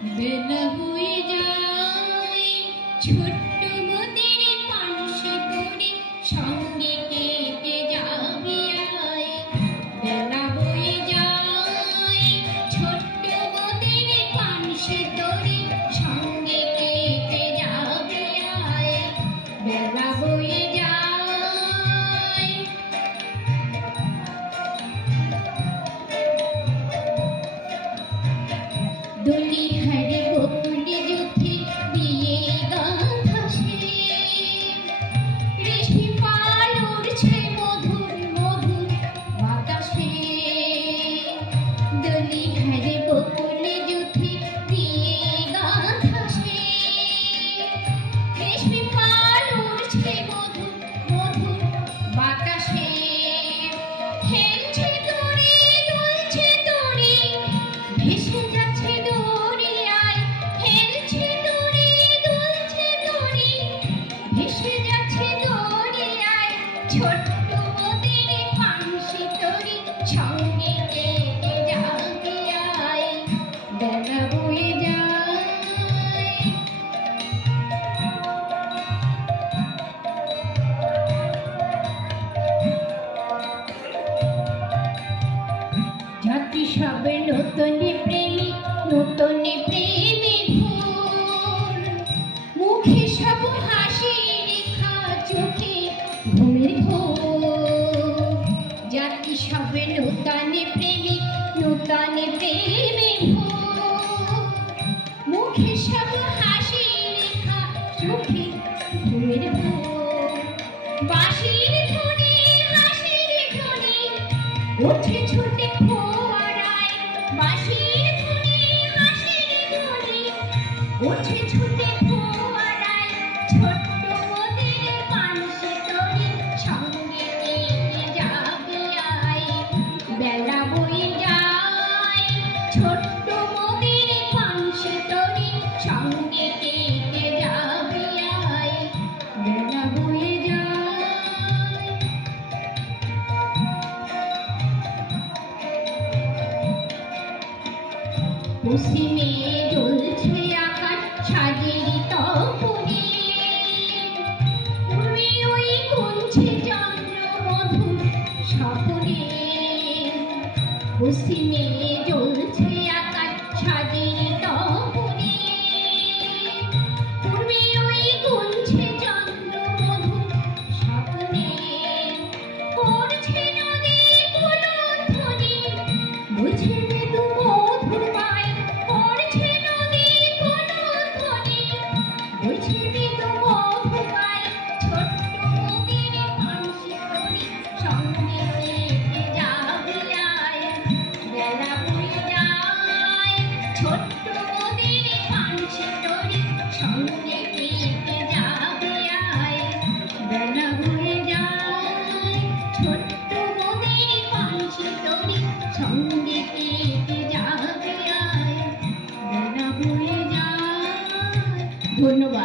বেলা হয়ে যায় ছোট্ট মোদের পানসে করে সঙ্গে কেটে যাবি আয়। বেলা হয়ে যায় ছোট্ট মোদের পানসে করে সঙ্গে কেটে যাবি আয়। বেলা হয়ে যায় দোলি হারে বকুলি যুথে দিয়ে গাঁথা সে রেশমি পাল উড়ছে মধুর মধুর বাতাসে। দোলি হারে বকুলি যুথে দিয়ে গাঁথা সে রেশমি পাল উড়ছে মধুর মধুর বাতাসে। খেলছে দড়ি দুলছে দড়ি ভেসে যাচ্ছে দরিয়ায়। খেলছে দড়ি দুলছে দড়ি ভেসে যাচ্ছে দরিয়ায়। ছোট্ট মোদের পানসি তরি সঙ্গে কেটে যাবি আয়। বেলা বয়ে যায় যাত্রী সব নতুন প্রেমী নতুন প্রেমে ভোর। মুখে সব হাসি রেখা চোখে ঘুমের ঘোর। যাত্রী সব নতুন প্রেমী নতুন প্রেমে ভোর। মুখে সব হাসি রেখা চোখে ঘুমের ঘোর। বাঁশির ধ্বনি হাসির ধ্বনি ওঠে ছুটে ফোয়ারায়। বাঁশির ধ্বনি হাসির ধ্বনি ওঠে ছুটে ফোয়ারায়। ছোট্ট মোদের পানসি তরি সঙ্গে কেটে যাবি আয়। বেলা বয়ে যায় ছোট্ট মোদের পানসি তরি সঙ্গে কেটে যাবি আয়। বেলা বয়ে যায় পশ্চিমে জ্বলছে আকাশ সাজেরি তপনে। পূর্বে ওই গুনছে চন্দ্র মধুর স্বপনে। পশ্চিমে জ্বলছে আকাশ সাজেরি তপনে। পূর্বে ওই গুনছে চন্দ্র মধুর স্বপনে। পড়ছে নদী কুলধ্বনি বুঝে মৃদু মধুর পায়। পড়ছে নদী কুলধ্বনি বুঝে মৃদু মধুর পায়। ছোট্ট মোদের পানসি তরি সঙ্গে কেটে যাবি আয়। বেলা বয়ে যায় ছোট্ট মোদের পানসি তরি সঙ্গে কেটে যাবি আয়। বেলা বয়ে যায় ছোট্ট মোদের পানসি তরি সঙ্গে কেটে যাবি আয়। বেলা বয়ে যায়। ধন্যবাদ।